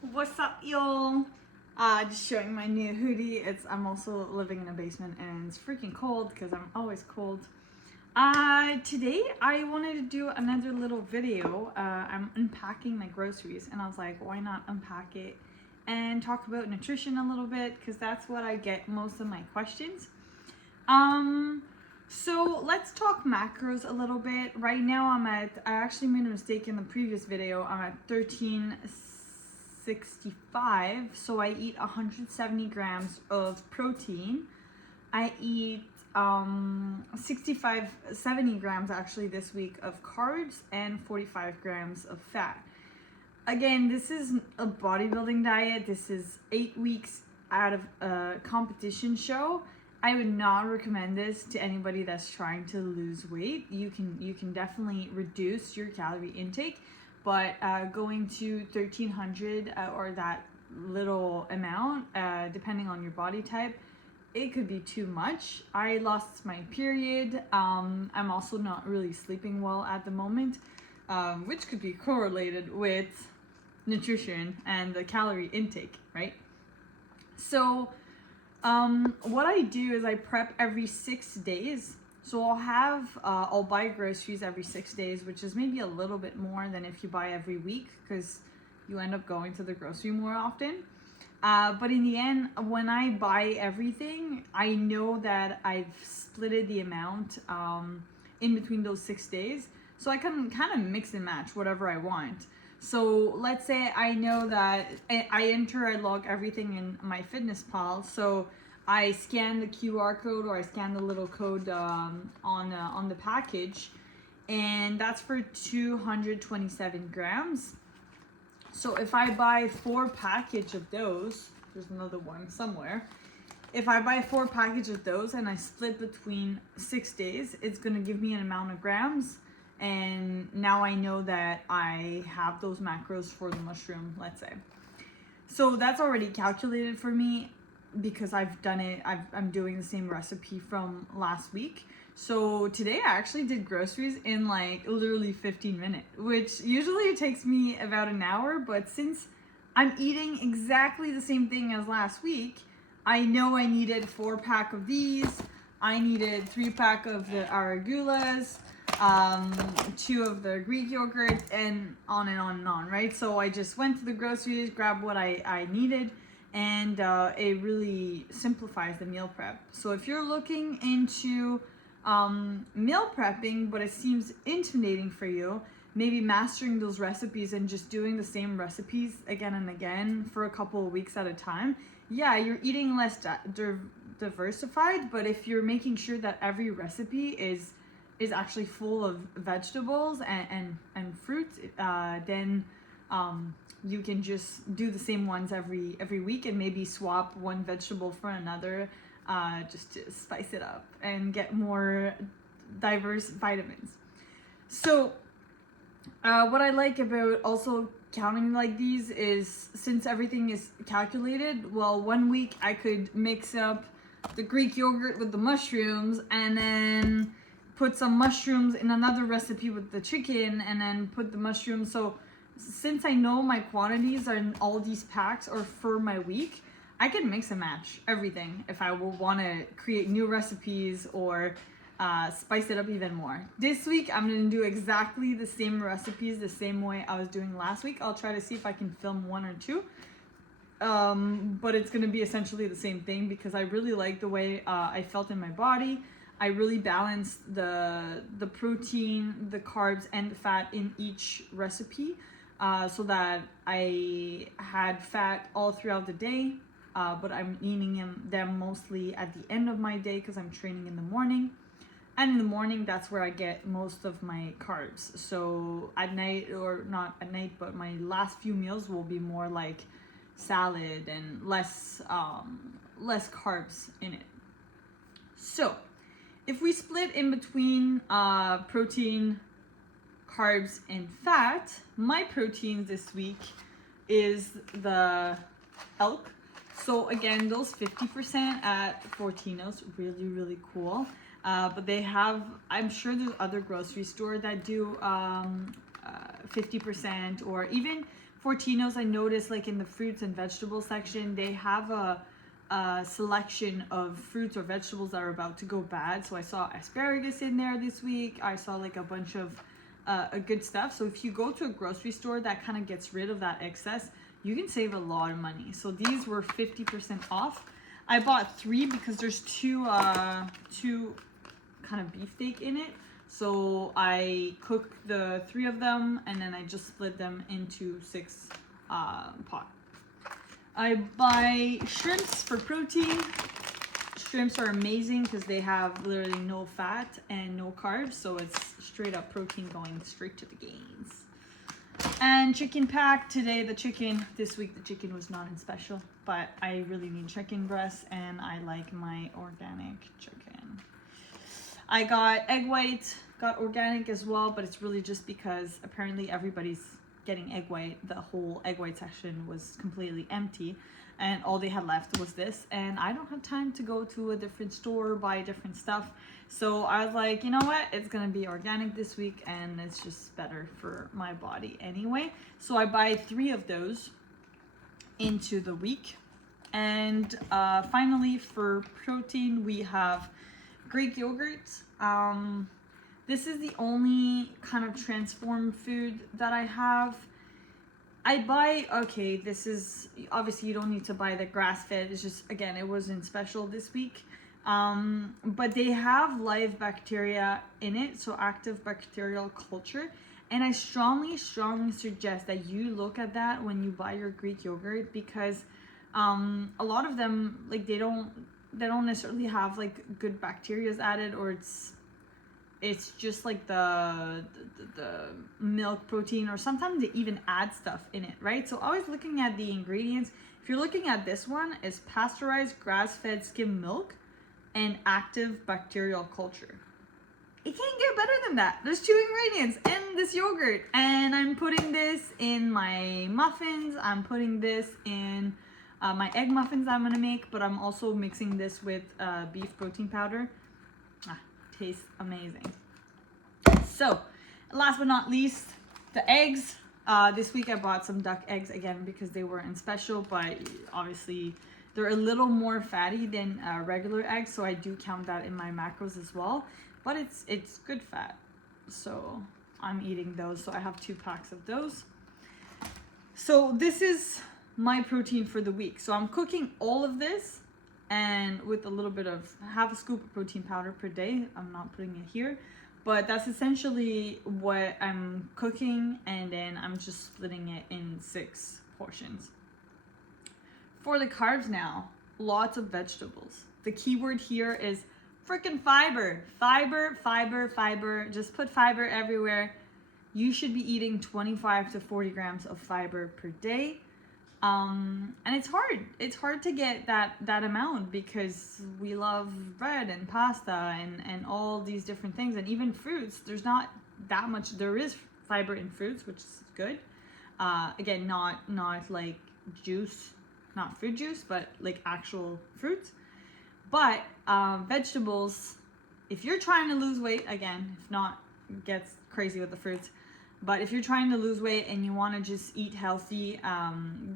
What's up, y'all? Just showing my new hoodie. I'm also living in a basement and it's freaking cold because I'm always cold. Today I wanted to do another little video. I'm unpacking my groceries and I was like, why not unpack it and talk about nutrition a little bit, because that's what I get most of my questions. So let's talk macros a little bit. Right now I actually made a mistake in the previous video. I'm at 1365, so I eat 170 grams of protein. I eat 70 grams actually this week of carbs and 45 grams of fat. Again, this is a bodybuilding diet. This is 8 weeks out of a competition show. I would not recommend this to anybody that's trying to lose weight. You can definitely reduce your calorie intake, but going to 1300 or that little amount, depending on your body type, it could be too much. I lost my period. I'm also not really sleeping well at the moment, which could be correlated with nutrition and the calorie intake, right? So what I do is I prep every 6 days. So I'll buy groceries every 6 days, which is maybe a little bit more than if you buy every week, because you end up going to the grocery more often. But in the end, when I buy everything, I know that I've splitted the amount in between those 6 days. So I can kind of mix and match whatever I want. So let's say I know that I log everything in my Fitness Pal. So I scan the QR code, or I scan the little code on the package, and that's for 227 grams. So if I buy 4 package of those, there's another one somewhere. If I buy 4 package of those and I split between 6 days, it's gonna give me an amount of grams. And now I know that I have those macros for the mushroom, let's say. So that's already calculated for me because I've done it. I'm doing the same recipe from last week. So today I actually did groceries in like literally 15 minutes, which usually it takes me about an hour. But since I'm eating exactly the same thing as last week, I know I needed 4 pack of these. I needed 3 pack of the aragulas, 2 of the Greek yogurt, and on and on and on, right? So I just went to the groceries, grabbed what I needed, and it really simplifies the meal prep. So if you're looking into meal prepping, but it seems intimidating for you, maybe mastering those recipes and just doing the same recipes again and again for a couple of weeks at a time, yeah, you're eating less diversified, but if you're making sure that every recipe is actually full of vegetables and fruits, then you can just do the same ones every week and maybe swap one vegetable for another, just to spice it up and get more diverse vitamins. So what I like about also counting like these is, since everything is calculated, well, 1 week I could mix up the Greek yogurt with the mushrooms, and then put some mushrooms in another recipe with the chicken, and then put the mushrooms. So since I know my quantities are in all these packs or for my week, I can mix and match everything if I will want to create new recipes or spice it up even more. This week I'm going to do exactly the same recipes the same way I was doing last week. I'll try to see if I can film 1 or 2. But it's going to be essentially the same thing because I really like the way I felt in my body. I really balanced the protein, the carbs, and the fat in each recipe, so that I had fat all throughout the day, but I'm eating them mostly at the end of my day because I'm training in the morning. And in the morning, that's where I get most of my carbs. So at night, or not at night, but my last few meals will be more like salad and less carbs in it. So if we split in between protein, carbs, and fat, my proteins this week is the elk. So again, those 50% at Fortino's, really, really cool. But they have, I'm sure there's other grocery stores that do 50%, or even Fortinos, I noticed like in the fruits and vegetables section, they have a selection of fruits or vegetables that are about to go bad. So I saw asparagus in there this week. I saw like a bunch of good stuff. So if you go to a grocery store that kind of gets rid of that excess, you can save a lot of money. So these were 50% off. I bought 3 because there's two kind of beefsteak in it. So I cook the 3 of them and then I just split them into 6 pot. I buy shrimps for protein. Shrimps are amazing because they have literally no fat and no carbs, so it's straight up protein going straight to the gains. And chicken pack today. This week the chicken was not in special, but I really need chicken breasts and I like my organic chicken. I got egg white, got organic as well, but it's really just because apparently everybody's getting egg white. The whole egg white section was completely empty and all they had left was this, and I don't have time to go to a different store, buy different stuff. So I was like, you know what, it's gonna be organic this week and it's just better for my body anyway. So I buy 3 of those into the week. And finally for protein, we have Greek yogurt. This is the only kind of transformed food that I have. I buy, okay, this is, obviously you don't need to buy the grass-fed, it's just, again, it wasn't special this week. But they have live bacteria in it, so active bacterial culture. And I strongly suggest that you look at that when you buy your Greek yogurt, because a lot of them, like, they don't necessarily have like good bacteria added, or it's just like the milk protein, or sometimes they even add stuff in it, right? So always looking at the ingredients. If you're looking at this one, is pasteurized grass-fed skim milk and active bacterial culture. It can't get better than that. There's 2 ingredients in this yogurt, and I'm putting this in my muffins. I'm putting this in my egg muffins I'm gonna make, but I'm also mixing this with beef protein powder. Tastes amazing. So last but not least, the eggs. This week I bought some duck eggs again because they were in special, but obviously they're a little more fatty than regular eggs, so I do count that in my macros as well, but it's good fat, so I'm eating those. So I have 2 packs of those. So this is my protein for the week. So I'm cooking all of this, and with a little bit of half a scoop of protein powder per day. I'm not putting it here, but that's essentially what I'm cooking, and then I'm just splitting it in 6 portions. For the carbs now, lots of vegetables. The keyword here is freaking fiber. Fiber. Just put fiber everywhere. You should be eating 25 to 40 grams of fiber per day. And it's hard to get that amount because we love bread and pasta and all these different things, and even fruits. There's not that much. There is fiber in fruits, which is good. Again, not like juice, not fruit juice, but like actual fruits. But vegetables, if you're trying to lose weight, again, if not, it gets crazy with the fruits. But if you're trying to lose weight and you want to just eat healthy,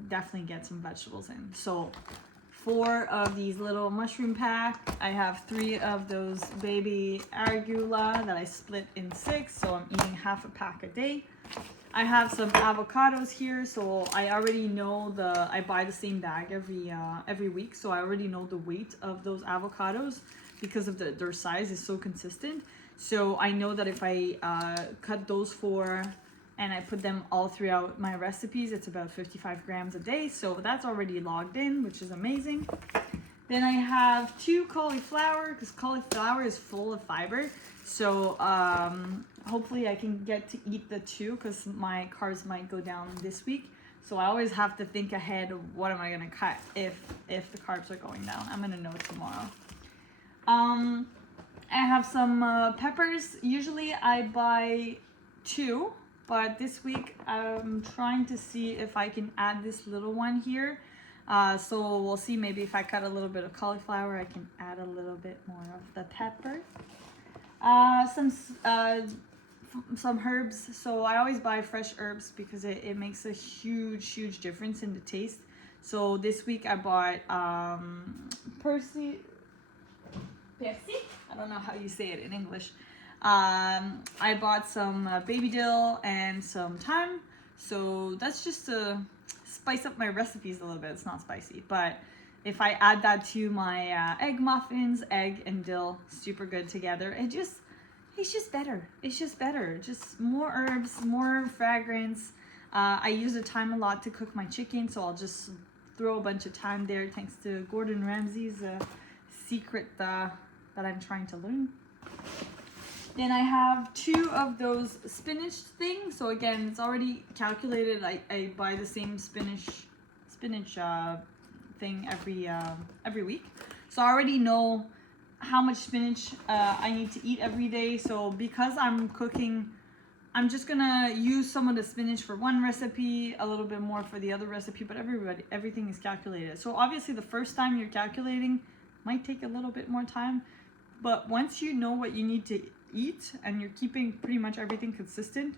definitely get some vegetables in. So 4 of these little mushroom pack. I have 3 of those baby arugula that I split in 6. So I'm eating half a pack a day. I have some avocados here. So I already know I buy the same bag every week. So I already know the weight of those avocados because of their size is so consistent. So I know that if I cut those 4 and I put them all throughout my recipes, it's about 55 grams a day. So that's already logged in, which is amazing. Then I have 2 cauliflower, because cauliflower is full of fiber. So hopefully I can get to eat the 2 because my carbs might go down this week. So I always have to think ahead of what am I going to cut if the carbs are going down. I'm going to know tomorrow. I have some peppers. Usually I buy 2, but this week I'm trying to see if I can add this little one here. So we'll see, maybe if I cut a little bit of cauliflower, I can add a little bit more of the pepper. Some some herbs. So I always buy fresh herbs because it makes a huge difference in the taste. So this week I bought Percy. I don't know how you say it in English. I bought some baby dill and some thyme. So that's just to spice up my recipes a little bit. It's not spicy, but if I add that to my egg muffins, egg and dill, super good together. It's just better. It's just better. Just more herbs, more fragrance. I use the thyme a lot to cook my chicken, so I'll just throw a bunch of thyme there thanks to Gordon Ramsay's secret that I'm trying to learn. Then I have 2 of those spinach things. So again, it's already calculated. I buy the same spinach thing every week. So I already know how much spinach I need to eat every day. So because I'm cooking, I'm just gonna use some of the spinach for one recipe, a little bit more for the other recipe, but everything is calculated. So obviously the first time you're calculating might take a little bit more time, but once you know what you need to eat and you're keeping pretty much everything consistent,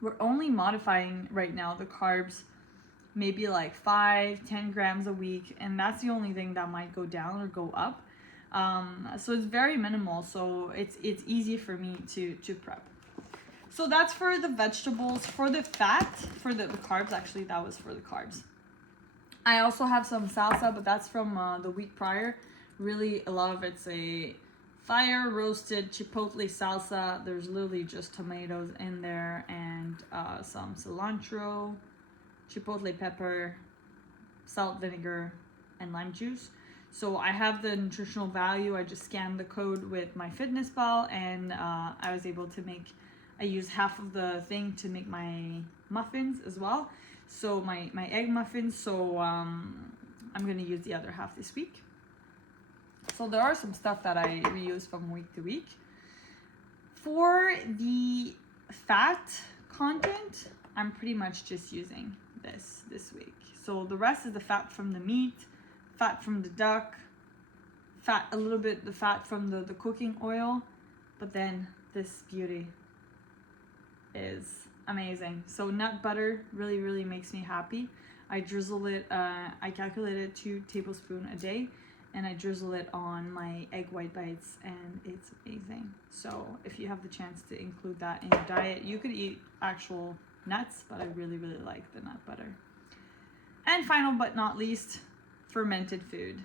we're only modifying right now the carbs maybe like 5-10 grams a week, and that's the only thing that might go down or go up. So it's very minimal, so it's easy for me to prep. So that's for the vegetables. For the fat, for the carbs, actually that was for the carbs. I also have some salsa, but that's from the week prior. Really, a lot of it's a fire roasted chipotle salsa. There's literally just tomatoes in there and some cilantro, chipotle pepper, salt, vinegar, and lime juice. So I have the nutritional value. I just scanned the code with my FitnessPal, and I was able to I use half of the thing to make my muffins as well. So my egg muffins. So I'm gonna use the other half this week. So there are some stuff that I reuse from week to week. For the fat content, I'm pretty much just using this week. So the rest is the fat from the meat, fat from the duck, a little bit the fat from the cooking oil, but then this beauty is amazing. So nut butter really makes me happy. I drizzle it, I calculate it 2 tablespoons a day, and I drizzle it on my egg white bites, and it's amazing. So if you have the chance to include that in your diet, you could eat actual nuts, but I really like the nut butter. And final but not least, fermented food.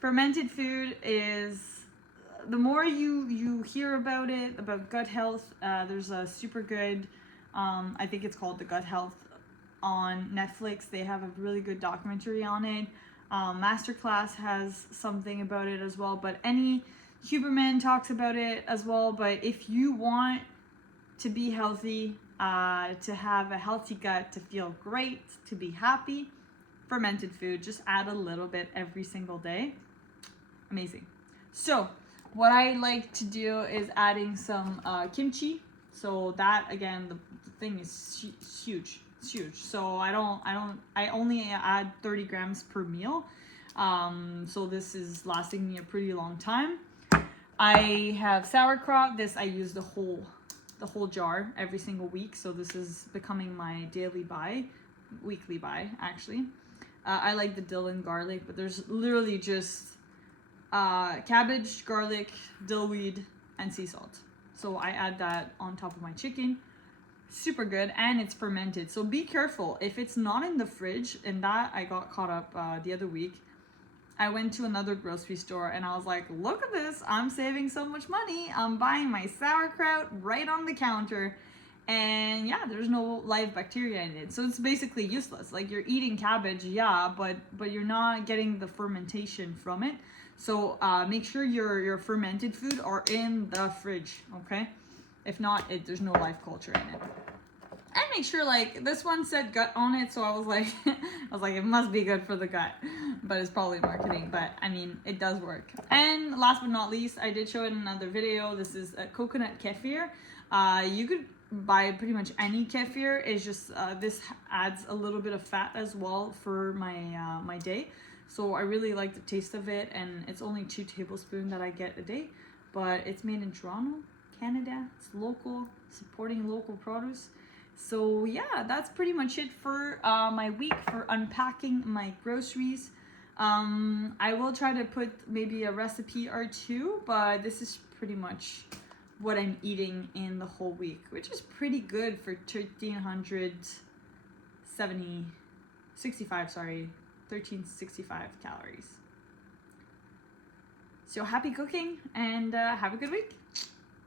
Fermented food is, the more you hear about it, about gut health, there's a super good, I think it's called The Gut Health on Netflix. They have a really good documentary on it. Masterclass has something about it as well, but any Huberman talks about it as well. But if you want to be healthy, to have a healthy gut, to feel great, to be happy, fermented food, just add a little bit every single day. Amazing. So what I like to do is adding some kimchi. So that, again, the thing is huge. It's huge. So I only add 30 grams per meal. So this is lasting me a pretty long time. I have sauerkraut. This I use the whole jar every single week. So this is becoming my weekly buy actually. I like the dill and garlic, but there's literally just cabbage, garlic, dillweed, and sea salt. So I add that on top of my chicken. Super good, and it's fermented. So be careful if it's not in the fridge. And that I got caught up the other week. I went to another grocery store and I was like, look at this, I'm saving so much money. I'm buying my sauerkraut right on the counter, and yeah, there's no live bacteria in it. So it's basically useless. Like, you're eating cabbage, yeah, but you're not getting the fermentation from it. So make sure your fermented food are in the fridge, okay? If not, there's no life culture in it. And make sure, like, this one said gut on it, so I was like, it must be good for the gut, but it's probably marketing. But I mean, it does work. And last but not least, I did show it in another video. This is a coconut kefir. You could buy pretty much any kefir. It's just this adds a little bit of fat as well for my day. So I really like the taste of it, and it's only 2 tablespoons that I get a day. But it's made in Toronto, Canada. It's local, supporting local produce. So yeah, that's pretty much it for my week for unpacking my groceries. I will try to put maybe a recipe or two, but this is pretty much what I'm eating in the whole week, which is pretty good for 1365 calories. So happy cooking and have a good week.